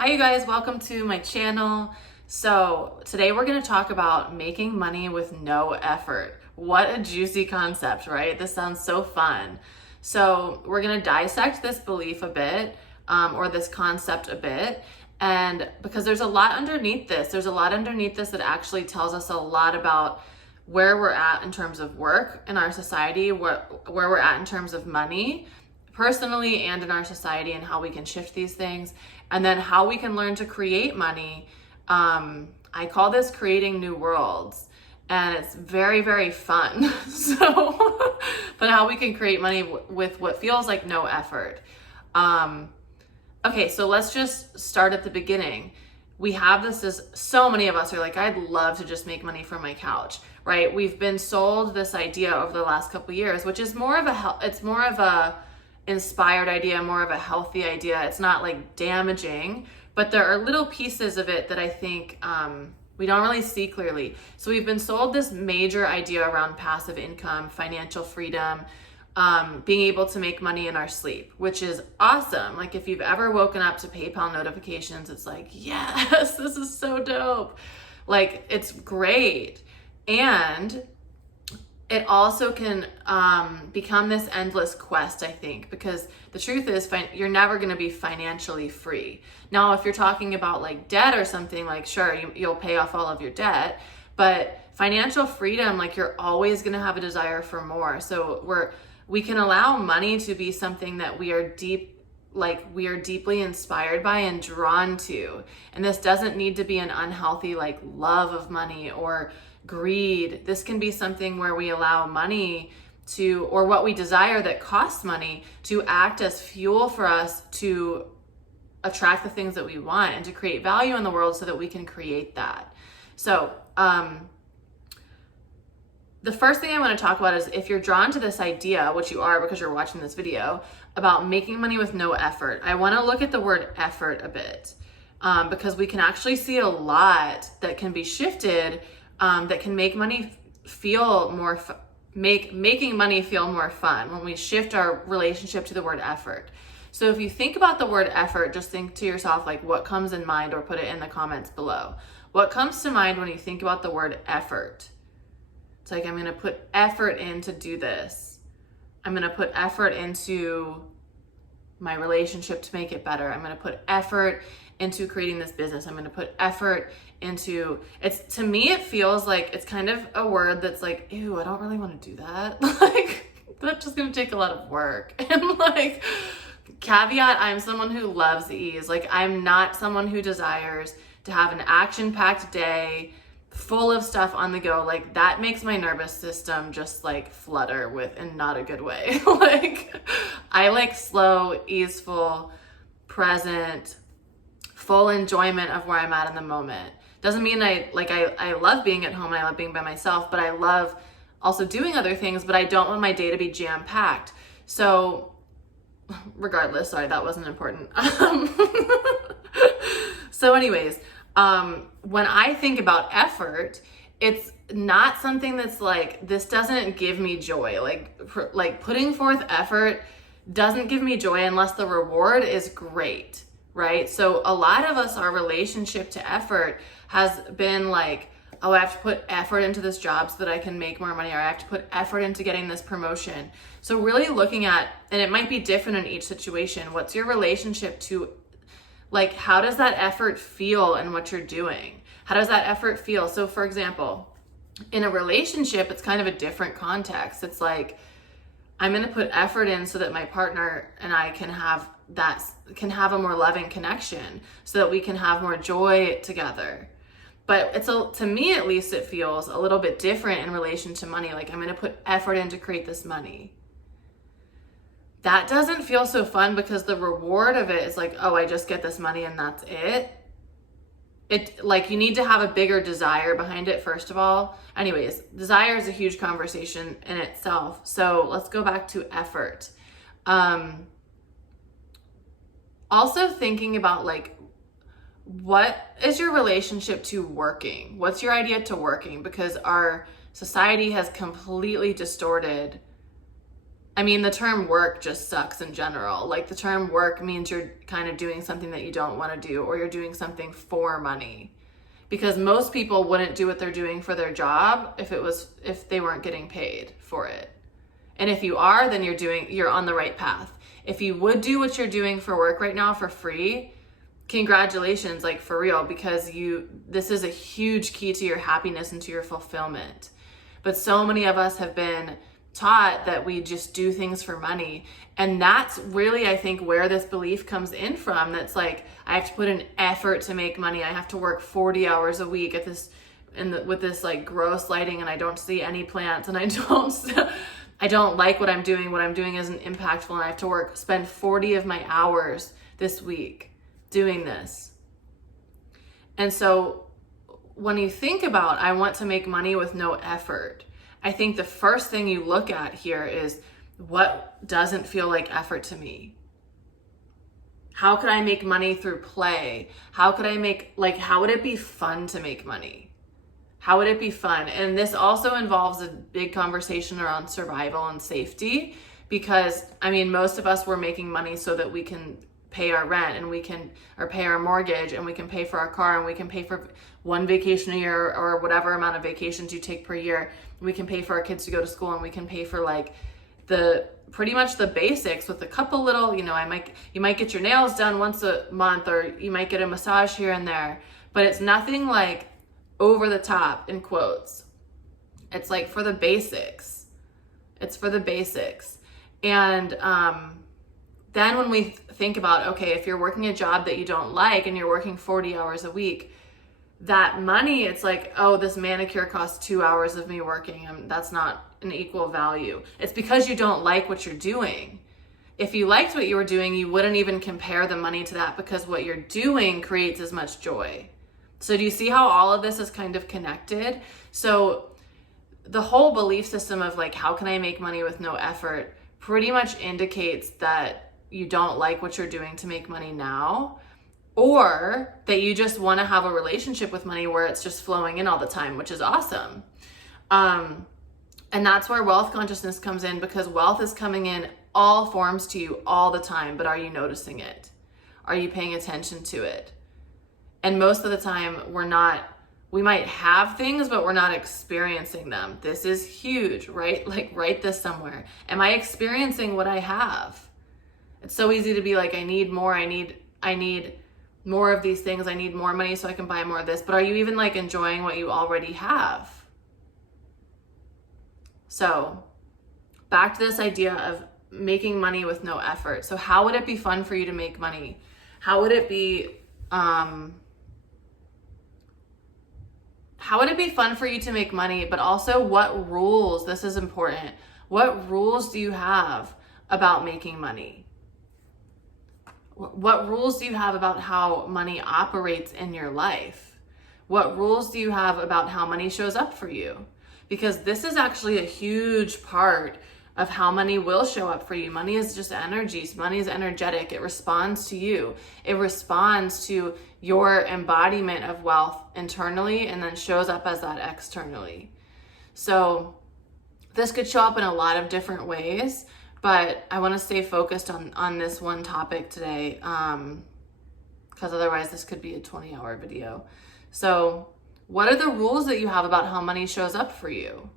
Hi you guys, welcome to my channel. So today we're going to talk about making money with no effort. What a juicy concept, right? This sounds so fun. So we're going to dissect this belief a bit, or this concept a bit. And because there's a lot underneath this, that actually tells us a lot about where we're at in terms of work in our society, where we're at in terms of money, personally and in our society, and how we can shift these things, and then how we can learn to create money. I call this creating new worlds, and it's very, very fun. But how we can create money with what feels like no effort. Okay, so let's just start at the beginning. We have this as so many of us are like, I'd love to just make money from my couch, right? We've been sold this idea over the last couple of years, which is more of a inspired idea, more of a healthy idea. It's not like damaging, but there are little pieces of it that I think we don't really see clearly. So we've been sold this major idea around passive income, financial freedom, being able to make money in our sleep, which is awesome. Like if you've ever woken up to PayPal notifications, it's like, yes, this is so dope. Like it's great. And it also can become this endless quest, I think, because the truth is you're never going to be financially free. Now, if you're talking about like debt or something, like sure, you'll pay off all of your debt, but financial freedom, like you're always going to have a desire for more. So we can allow money to be something that we are deeply inspired by and drawn to. And this doesn't need to be an unhealthy like love of money or greed. This can be something where we allow money to, or what we desire that costs money, to act as fuel for us to attract the things that we want and to create value in the world so that we can create that. So the first thing I want to talk about is if you're drawn to this idea, which you are because you're watching this video, about making money with no effort, I want to look at the word effort a bit, because we can actually see a lot that can be shifted, that can make money feel more, making money feel more fun when we shift our relationship to the word effort. So if you think about the word effort, just think to yourself, like what comes in mind, or put it in the comments below. What comes to mind when you think about the word effort? It's like, I'm going to put effort in to do this. I'm going to put effort into my relationship to make it better. I'm going to put effort into creating this business. I'm going to put effort into it's. To me, it feels like it's kind of a word that's like, ew, I don't really want to do that. Like that's just going to take a lot of work. And like, caveat, I'm someone who loves ease. Like I'm not someone who desires to have an action-packed day full of stuff on the go. Like that makes my nervous system just like flutter in not a good way. Like I like slow, easeful, present, full enjoyment of where I'm at in the moment. Doesn't mean I love being at home and I love being by myself, but I love also doing other things, but I don't want my day to be jam-packed. So regardless, sorry, that wasn't important. So anyways, when I think about effort, it's not something that's like, this doesn't give me joy. Like putting forth effort doesn't give me joy unless the reward is great, right? So a lot of us, our relationship to effort has been like, oh, I have to put effort into this job so that I can make more money, or I have to put effort into getting this promotion. So really looking at, and it might be different in each situation, what's your relationship to, like, how does that effort feel in what you're doing? How does that effort feel? So for example, in a relationship, it's kind of a different context. It's like, I'm going to put effort in so that my partner and I can have a more loving connection, so that we can have more joy together. But to me, at least, it feels a little bit different in relation to money. Like I'm going to put effort in to create this money. That doesn't feel so fun, because the reward of it is like, oh, I just get this money and that's it. It like, you need to have a bigger desire behind it, first of all. Anyways, desire is a huge conversation in itself. So let's go back to effort. Also thinking about like, what is your relationship to working? What's your idea to working? Because our society has completely distorted I mean, the term work just sucks in general. Like, the term work means you're kind of doing something that you don't want to do, or you're doing something for money. Because most people wouldn't do what they're doing for their job if they weren't getting paid for it. And if you are, then you're on the right path. If you would do what you're doing for work right now for free, congratulations, like, for real, because this is a huge key to your happiness and to your fulfillment. But so many of us have been taught that we just do things for money. And that's really, I think, where this belief comes in from. That's like, I have to put in effort to make money. I have to work 40 hours a week with this like gross lighting, and I don't see any plants, and I don't like what I'm doing. What I'm doing isn't impactful, and I have to spend 40 of my hours this week doing this. And so when you think about, I want to make money with no effort, I think the first thing you look at here is, what doesn't feel like effort to me? How could I make money through play? How would it be fun to make money? How would it be fun? And this also involves a big conversation around survival and safety, because I mean, most of us were making money so that we can pay our rent, and or pay our mortgage, and we can pay for our car, and we can pay for one vacation a year, or whatever amount of vacations you take per year. We can pay for our kids to go to school, and we can pay for like pretty much the basics with a couple little, you might get your nails done once a month, or you might get a massage here and there, but it's nothing like over the top, in quotes. It's like for the basics. It's for the basics. And then when we think about, okay, if you're working a job that you don't like and you're working 40 hours a week, that money, it's like, oh, this manicure costs 2 hours of me working, and that's not an equal value. It's because you don't like what you're doing. If you liked what you were doing, you wouldn't even compare the money to that, because what you're doing creates as much joy. So do you see how all of this is kind of connected? So the whole belief system of like, how can I make money with no effort, pretty much indicates that you don't like what you're doing to make money now, or that you just want to have a relationship with money where it's just flowing in all the time, which is awesome. And that's where wealth consciousness comes in, because wealth is coming in all forms to you all the time. But are you noticing it? Are you paying attention to it? And most of the time we might have things, but we're not experiencing them. This is huge, right? Like, write this somewhere. Am I experiencing what I have? It's so easy to be like, I need more. I need more of these things. I need more money so I can buy more of this. But are you even like enjoying what you already have? So back to this idea of making money with no effort. So how would it be fun for you to make money? How would it be fun for you to make money? But also, what rules, this is important, what rules do you have about making money? What rules do you have about how money operates in your life? What rules do you have about how money shows up for you? Because this is actually a huge part of how money will show up for you. Money is just energy. Money is energetic. It responds to you. It responds to your embodiment of wealth internally, and then shows up as that externally. So this could show up in a lot of different ways, but I want to stay focused on this one topic today, because otherwise this could be a 20-hour video. So what are the rules that you have about how money shows up for you?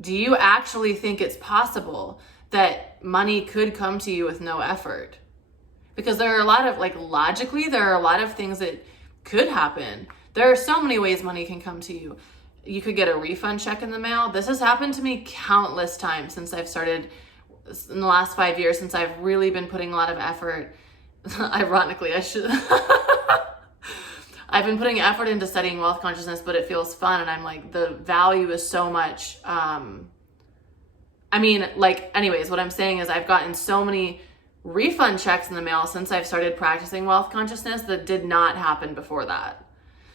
Do you actually think it's possible that money could come to you with no effort? Because there are a lot of, logically, there are a lot of things that could happen. There are so many ways money can come to you. You could get a refund check in the mail. This has happened to me countless times since I've started, in the last 5 years, since I've really been putting a lot of effort. Ironically, I've been putting effort into studying wealth consciousness, but it feels fun. And I'm like, the value is so much. Anyways, what I'm saying is I've gotten so many refund checks in the mail since I've started practicing wealth consciousness that did not happen before that.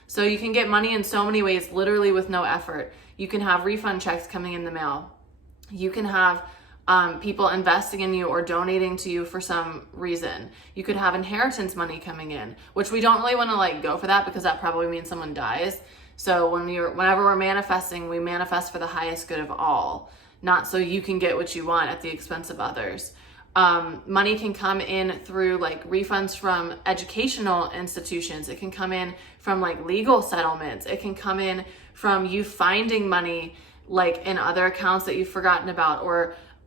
So you can get money in so many ways, literally with no effort. You can have refund checks coming in the mail. You can have people investing in you or donating to you for some reason. You could have inheritance money coming in, which we don't really want to go for that, because that probably means someone dies. So whenever we're manifesting, we manifest for the highest good of all. not so you can get what you want at the expense of others. Money can come in through like refunds from educational institutions. It can come in from like legal settlements. It can come in from you finding money like in other accounts that you've forgotten about,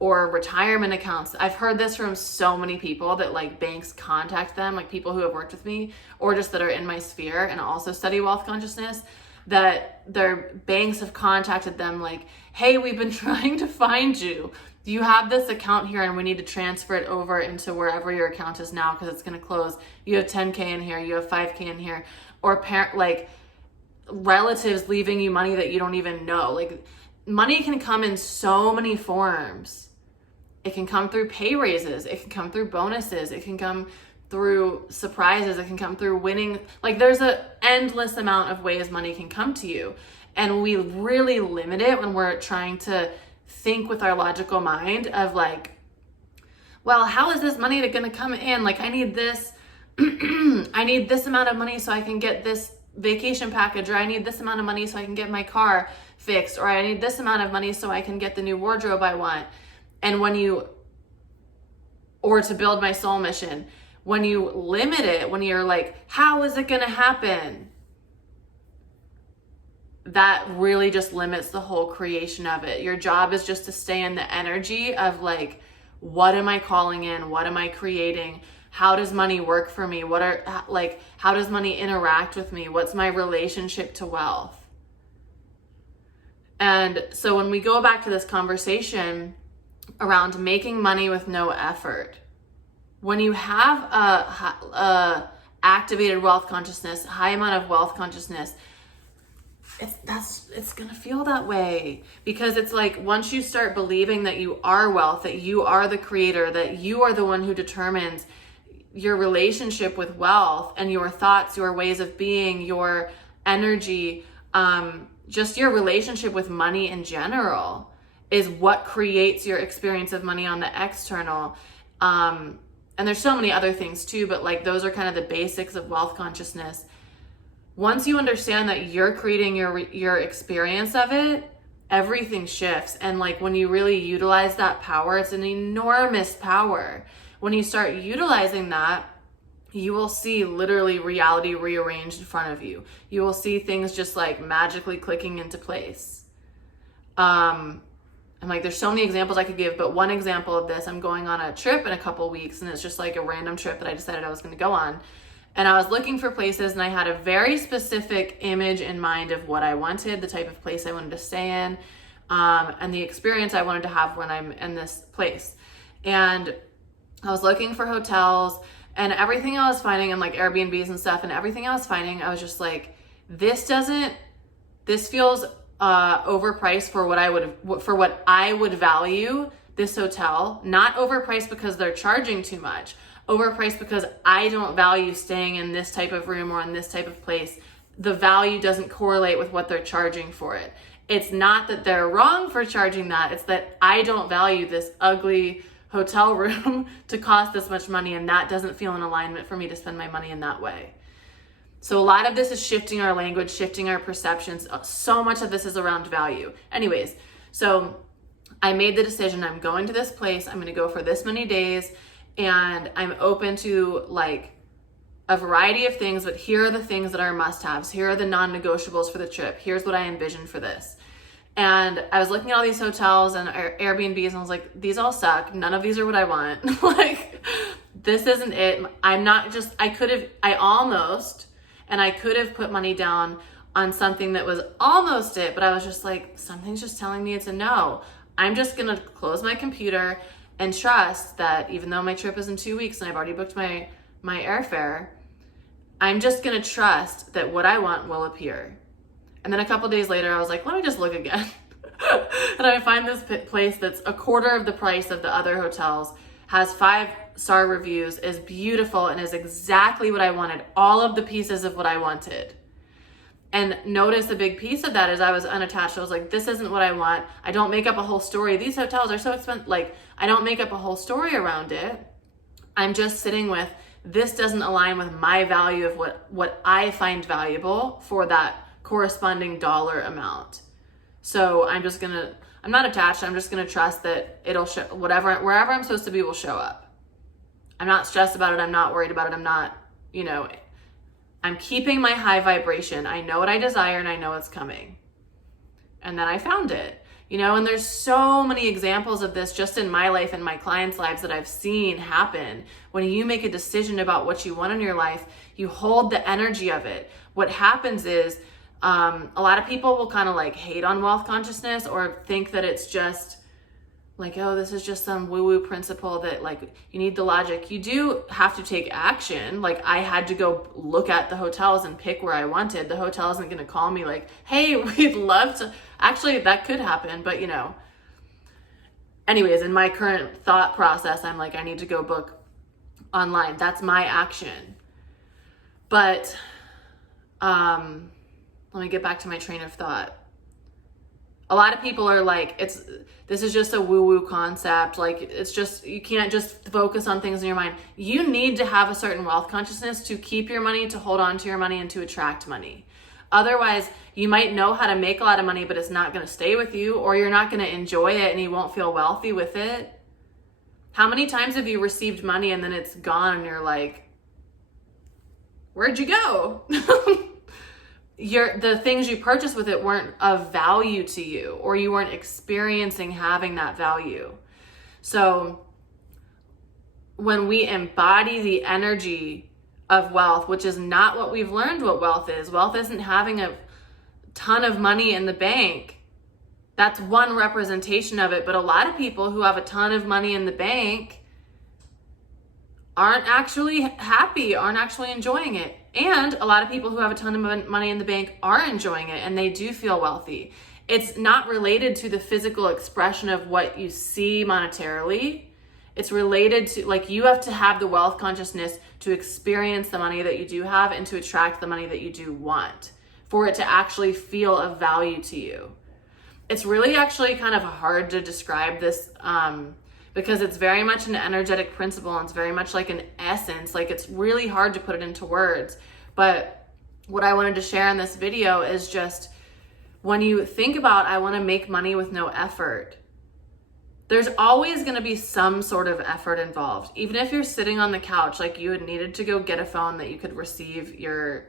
or retirement accounts. I've heard this from so many people that like banks contact them, like people who have worked with me or just that are in my sphere and also study wealth consciousness, that their banks have contacted them like, hey, we've been trying to find you. You have this account here and we need to transfer it over into wherever your account is now because it's going to close. You have 10K in here, you have 5K in here, or like relatives leaving you money that you don't even know. Like money can come in so many forms. It can come through pay raises. It can come through bonuses. It can come through surprises. It can come through winning. Like there's an endless amount of ways money can come to you. And we really limit it when we're trying to think with our logical mind of like, well, how is this money going to come in? Like I need this, I need this amount of money so I can get this vacation package, or I need this amount of money so I can get my car fixed, or I need this amount of money so I can get the new wardrobe I want. And or to build my soul mission, when you limit it, when you're like, how is it going to happen? That really just limits the whole creation of it. Your job is just to stay in the energy of like, what am I calling in? What am I creating? How does money work for me? How does money interact with me? What's my relationship to wealth? And so when we go back to this conversation around making money with no effort, when you have a activated wealth consciousness, high amount of wealth consciousness, it's gonna feel that way, because it's like once you start believing that you are wealth, that you are the creator, that you are the one who determines your relationship with wealth and your thoughts, your ways of being, your energy, just your relationship with money in general is what creates your experience of money on the external. And there's so many other things too, but like those are kind of the basics of wealth consciousness. Once you understand that you're creating your experience of it, everything shifts. And like when you really utilize that power, it's an enormous power. When you start utilizing that, you will see literally reality rearranged in front of you. You will see things just like magically clicking into place. And like there's so many examples I could give, but one example of this, I'm going on a trip in a couple weeks, and it's just like a random trip that I decided I was going to go on. And I was looking for places, and I had a very specific image in mind of what I wanted, the type of place I wanted to stay in, and the experience I wanted to have when I'm in this place. And I was looking for hotels, and everything I was finding, and like Airbnbs and stuff, and everything I was finding, I was just like, this feels overpriced for what I would value this hotel. Not overpriced because they're charging too much. Overpriced because I don't value staying in this type of room or in this type of place. The value doesn't correlate with what they're charging for it. It's not that they're wrong for charging that. It's that I don't value this ugly hotel room to cost this much money, and that doesn't feel in alignment for me to spend my money in that way. So a lot of this is shifting our language, shifting our perceptions. So much of this is around value. Anyways, so I made the decision, I'm going to this place, I'm going to go for this many days, and I'm open to like a variety of things, but here are the things that are must-haves. Here are the non-negotiables for the trip. Here's what I envision for this. And I was looking at all these hotels and Airbnbs, and I was like, these all suck. None of these are what I want. Like, this isn't it. I could have put money down on something that was almost it, but I was just like, something's just telling me it's a no. I'm just going to close my computer and trust that even though my trip is in 2 weeks and I've already booked my airfare, I'm just going to trust that what I want will appear. And then a couple days later, I was like, let me just look again. And I find this place that's a quarter of the price of the other hotels, has 5-star reviews, is beautiful, and is exactly what I wanted. All of the pieces of what I wanted. And notice a big piece of that is I was unattached. I was like, this isn't what I want. I don't make up a whole story. These hotels are so expensive. Like, I don't make up a whole story around it. I'm just sitting with, this doesn't align with my value of what I find valuable for that corresponding dollar amount. So I'm not attached. I'm just going to trust that it'll show, wherever I'm supposed to be will show up. I'm not stressed about it. I'm not worried about it. I'm not, I'm keeping my high vibration. I know what I desire and I know it's coming. And then I found it, and there's so many examples of this just in my life and my clients' lives that I've seen happen. When you make a decision about what you want in your life, you hold the energy of it. What happens is a lot of people will kind of like hate on wealth consciousness or think that it's just like, oh, this is just some woo-woo principle that like you need the logic. You do have to take action. Like I had to go look at the hotels and pick where I wanted. The hotel isn't going to call me like, hey, we'd love to. Actually, that could happen, but anyways, in my current thought process, I'm like, I need to go book online. That's my action. But let me get back to my train of thought. A lot of people are like, this is just a woo-woo concept. Like, it's just, you can't just focus on things in your mind. You need to have a certain wealth consciousness to keep your money, to hold on to your money, and to attract money. Otherwise, you might know how to make a lot of money, but it's not going to stay with you, or you're not going to enjoy it and you won't feel wealthy with it. How many times have you received money and then it's gone and you're like, where'd you go? The things you purchased with it weren't of value to you, or you weren't experiencing having that value. So when we embody the energy of wealth, which is not what we've learned what wealth is. Wealth isn't having a ton of money in the bank. That's one representation of it. But a lot of people who have a ton of money in the bank aren't actually happy, aren't actually enjoying it. And a lot of people who have a ton of money in the bank are enjoying it and they do feel wealthy. It's not related to the physical expression of what you see monetarily. It's related to, like, you have to have the wealth consciousness to experience the money that you do have and to attract the money that you do want, for it to actually feel of value to you. It's really actually kind of hard to describe this because it's very much an energetic principle and it's very much like an essence. Like, it's really hard to put it into words. But what I wanted to share in this video is just, when you think about, I want to make money with no effort, there's always going to be some sort of effort involved. Even if you're sitting on the couch, like you had needed to go get a phone that you could receive your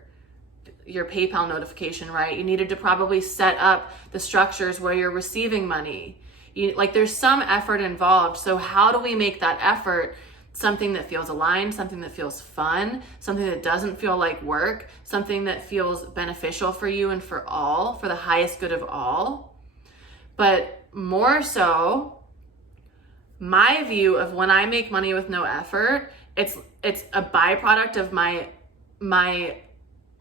PayPal notification, right? You needed to probably set up the structures where you're receiving money. There's some effort involved. So how do we make that effort something that feels aligned, something that feels fun, something that doesn't feel like work, something that feels beneficial for you and for all, for the highest good of all? But more so, my view of when I make money with no effort, it's a byproduct of my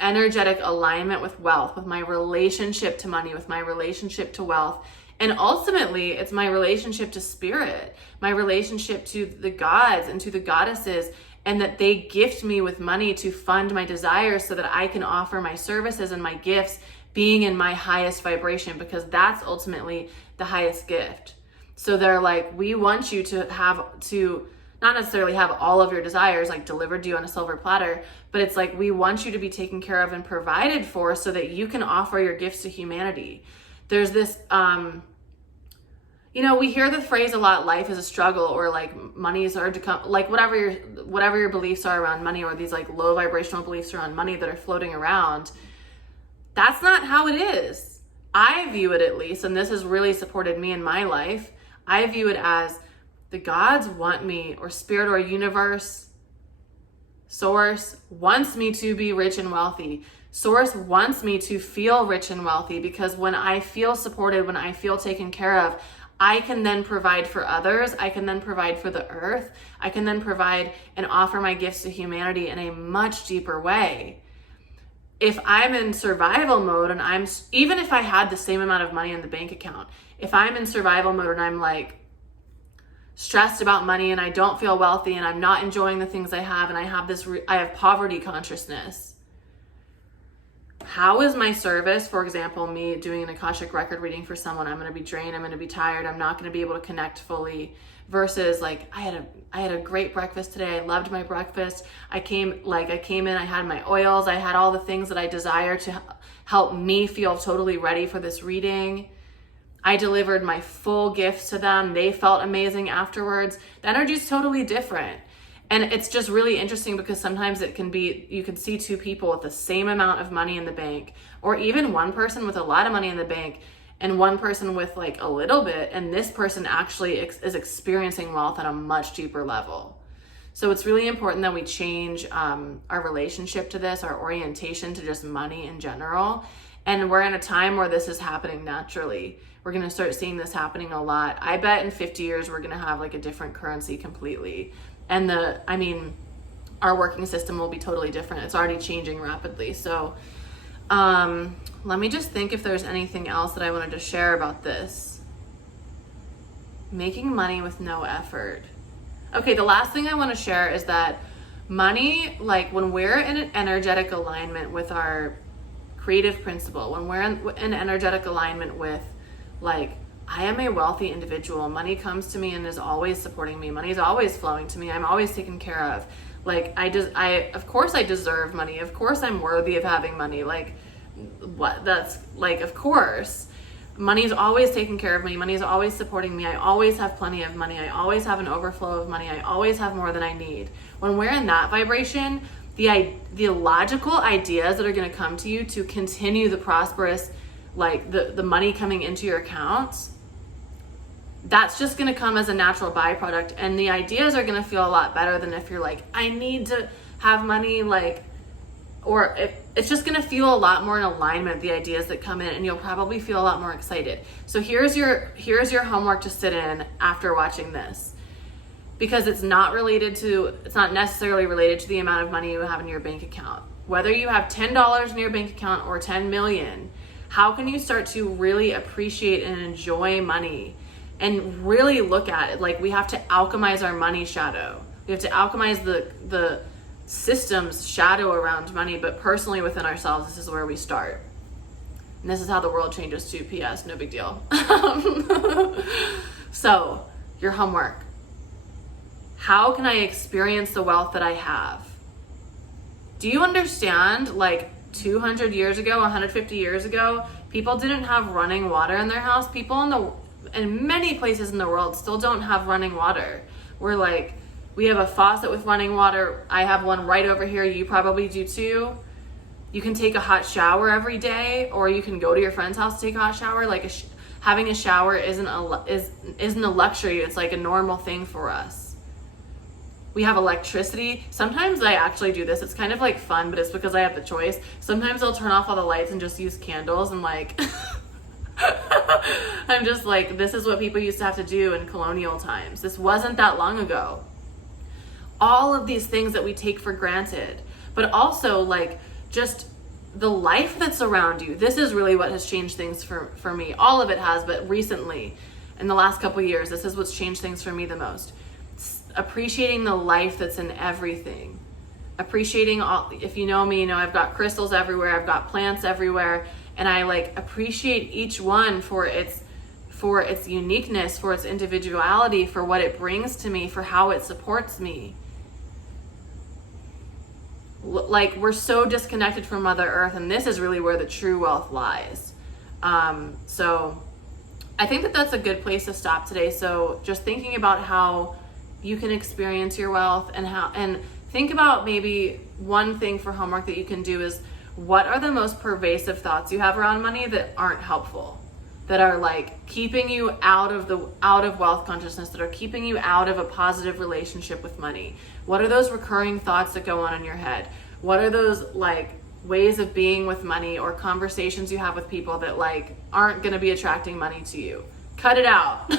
energetic alignment with wealth, with my relationship to money, with my relationship to wealth. And ultimately, it's my relationship to spirit, my relationship to the gods and to the goddesses, and that they gift me with money to fund my desires so that I can offer my services and my gifts being in my highest vibration, because that's ultimately the highest gift. So they're like, we want you to not necessarily have all of your desires like delivered to you on a silver platter, but it's like, we want you to be taken care of and provided for so that you can offer your gifts to humanity. There's this, we hear the phrase a lot, life is a struggle, or like money is hard to come, like whatever your beliefs are around money, or these like low vibrational beliefs around money that are floating around. That's not how it is. I view it, at least, and this has really supported me in my life, I view it as the gods want me, or spirit or universe, source wants me to be rich and wealthy. Source wants me to feel rich and wealthy, because when I feel supported, when I feel taken care of, I can then provide for others. I can then provide for the earth. I can then provide and offer my gifts to humanity in a much deeper way. If I'm in survival mode and even if I had the same amount of money in the bank account, if I'm in survival mode and I'm like stressed about money and I don't feel wealthy and I'm not enjoying the things I have, and I have poverty consciousness, how is my service, for example, me doing an Akashic record reading for someone, I'm going to be drained, I'm going to be tired, I'm not going to be able to connect fully, versus like, I had a great breakfast today. I loved my breakfast. I came in, I had my oils, I had all the things that I desire to help me feel totally ready for this reading. I delivered my full gifts to them. They felt amazing afterwards. The energy is totally different. And it's just really interesting because sometimes it can be, you can see two people with the same amount of money in the bank, or even one person with a lot of money in the bank and one person with like a little bit, and this person actually is experiencing wealth at a much deeper level. So it's really important that we change our relationship to this, our orientation to just money in general. And we're in a time where this is happening naturally. We're going to start seeing this happening a lot. I bet in 50 years, we're going to have like a different currency completely. And our working system will be totally different. It's already changing rapidly. So let me just think if there's anything else that I wanted to share about this. Making money with no effort. Okay, the last thing I want to share is that money, like when we're in an energetic alignment with our creative principle, when we're in energetic alignment with like, I am a wealthy individual, money comes to me and is always supporting me, money is always flowing to me, I'm always taken care of. Like of course I deserve money, of course I'm worthy of having money, like what, that's like, of course. Money is always taking care of me. Money is always supporting me. I always have plenty of money. I always have an overflow of money. I always have more than I need. When we're in that vibration, the logical ideas that are going to come to you to continue the prosperous, like the money coming into your accounts, that's just going to come as a natural byproduct. And the ideas are going to feel a lot better than if you're like, I need to have money, like, or it's just going to feel a lot more in alignment, the ideas that come in, and you'll probably feel a lot more excited. So here's your homework to sit in after watching this, because it's not necessarily related to the amount of money you have in your bank account. Whether you have $10 in your bank account or 10 million, how can you start to really appreciate and enjoy money and really look at it? Like, we have to alchemize our money shadow. We have to alchemize the system's shadow around money, but personally within ourselves, this is where we start. And this is how the world changes too. PS, no big deal. So, your homework. How can I experience the wealth that I have? Do you understand, like 200 years ago, 150 years ago, people didn't have running water in their house. People in many places in the world still don't have running water. We have a faucet with running water. I have one right over here. You probably do too. You can take a hot shower every day, or you can go to your friend's house to take a hot shower. Like having a shower isn't a luxury. It's like a normal thing for us. We have electricity. Sometimes I actually do this. It's kind of like fun, but it's because I have the choice. Sometimes I'll turn off all the lights and just use candles, and like I'm just like, this is what people used to have to do in colonial times. This wasn't that long ago. All of these things that we take for granted, but also like just the life that's around you. This is really what has changed things for me. All of it has, but recently, in the last couple of years, this is what's changed things for me the most. Appreciating the life that's in everything. Appreciating all, if you know me, you know I've got crystals everywhere, I've got plants everywhere, and I like appreciate each one for its uniqueness, for its individuality, for what it brings to me, for how it supports me. Like, we're so disconnected from Mother Earth, and this is really where the true wealth lies. So I think that that's a good place to stop today. So just thinking about how you can experience your wealth, and think about maybe one thing for homework that you can do is, what are the most pervasive thoughts you have around money that aren't helpful, that are like keeping you out of wealth consciousness, that are keeping you out of a positive relationship with money? What are those recurring thoughts that go on in your head? What are those like ways of being with money, or conversations you have with people that like aren't going to be attracting money to you? Cut it out.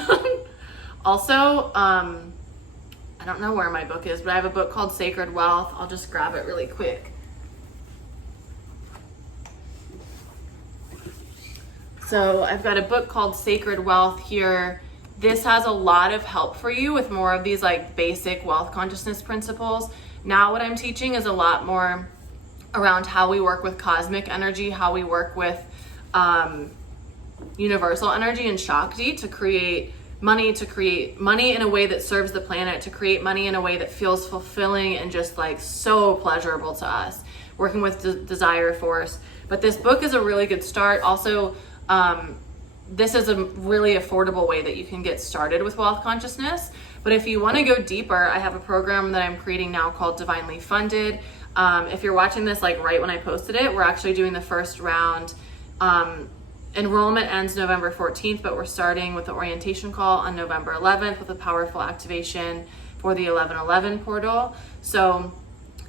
Also, I don't know where my book is, but I have a book called Sacred Wealth. I'll just grab it really quick. So I've got a book called Sacred Wealth here. This has a lot of help for you with more of these like basic wealth consciousness principles. Now what I'm teaching is a lot more around how we work with cosmic energy, how we work with universal energy and Shakti to create money in a way that serves the planet, to create money in a way that feels fulfilling and just like so pleasurable to us, working with desire force. But this book is a really good start. Also, this is a really affordable way that you can get started with wealth consciousness. But if you want to go deeper, I have a program that I'm creating now called Divinely Funded. If you're watching this like right when I posted it, we're actually doing the first round. Enrollment ends November 14th, but we're starting with the orientation call on November 11th with a powerful activation for the 1111 portal. So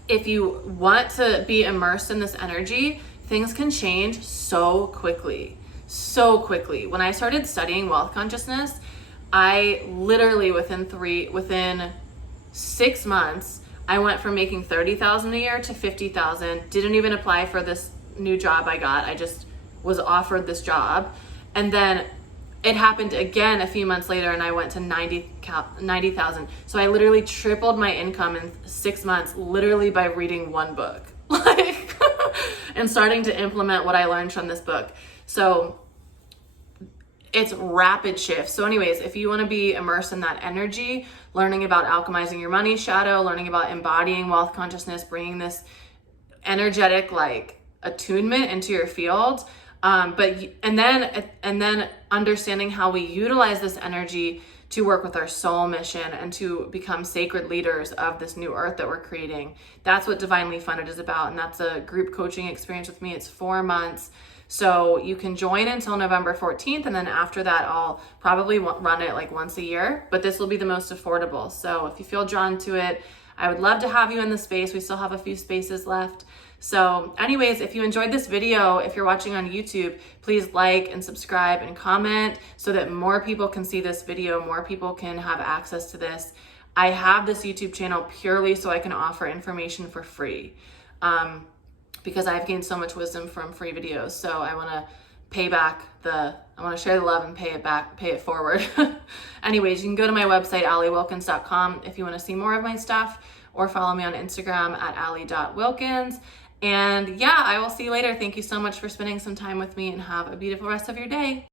if you want to be immersed in this energy, things can change so quickly, so quickly. When I started studying wealth consciousness, I literally within 6 months, I went from making $30,000 a year to $50,000. Didn't even apply for this new job I got. I just was offered this job. And then it happened again a few months later and I went to 90,000. So I literally tripled my income in 6 months, literally by reading one book, like, and starting to implement what I learned from this book. So it's rapid shifts. So anyways, if you want to be immersed in that energy, learning about alchemizing your money shadow, learning about embodying wealth consciousness, bringing this energetic like attunement into your field, and then understanding how we utilize this energy to work with our soul mission and to become sacred leaders of this new earth that we're creating. That's what Divinely Funded is about. And that's a group coaching experience with me. It's 4 months. So you can join until November 14th. And then after that, I'll probably run it like once a year, but this will be the most affordable. So if you feel drawn to it, I would love to have you in the space. We still have a few spaces left. So anyways, if you enjoyed this video, if you're watching on YouTube, please like and subscribe and comment so that more people can see this video, more people can have access to this. I have this YouTube channel purely so I can offer information for free, because I've gained so much wisdom from free videos. So I want to I want to share the love and pay it forward. Anyways, you can go to my website, alywilkins.com, if you want to see more of my stuff, or follow me on Instagram at ally.wilkins. And yeah, I will see you later. Thank you so much for spending some time with me and have a beautiful rest of your day.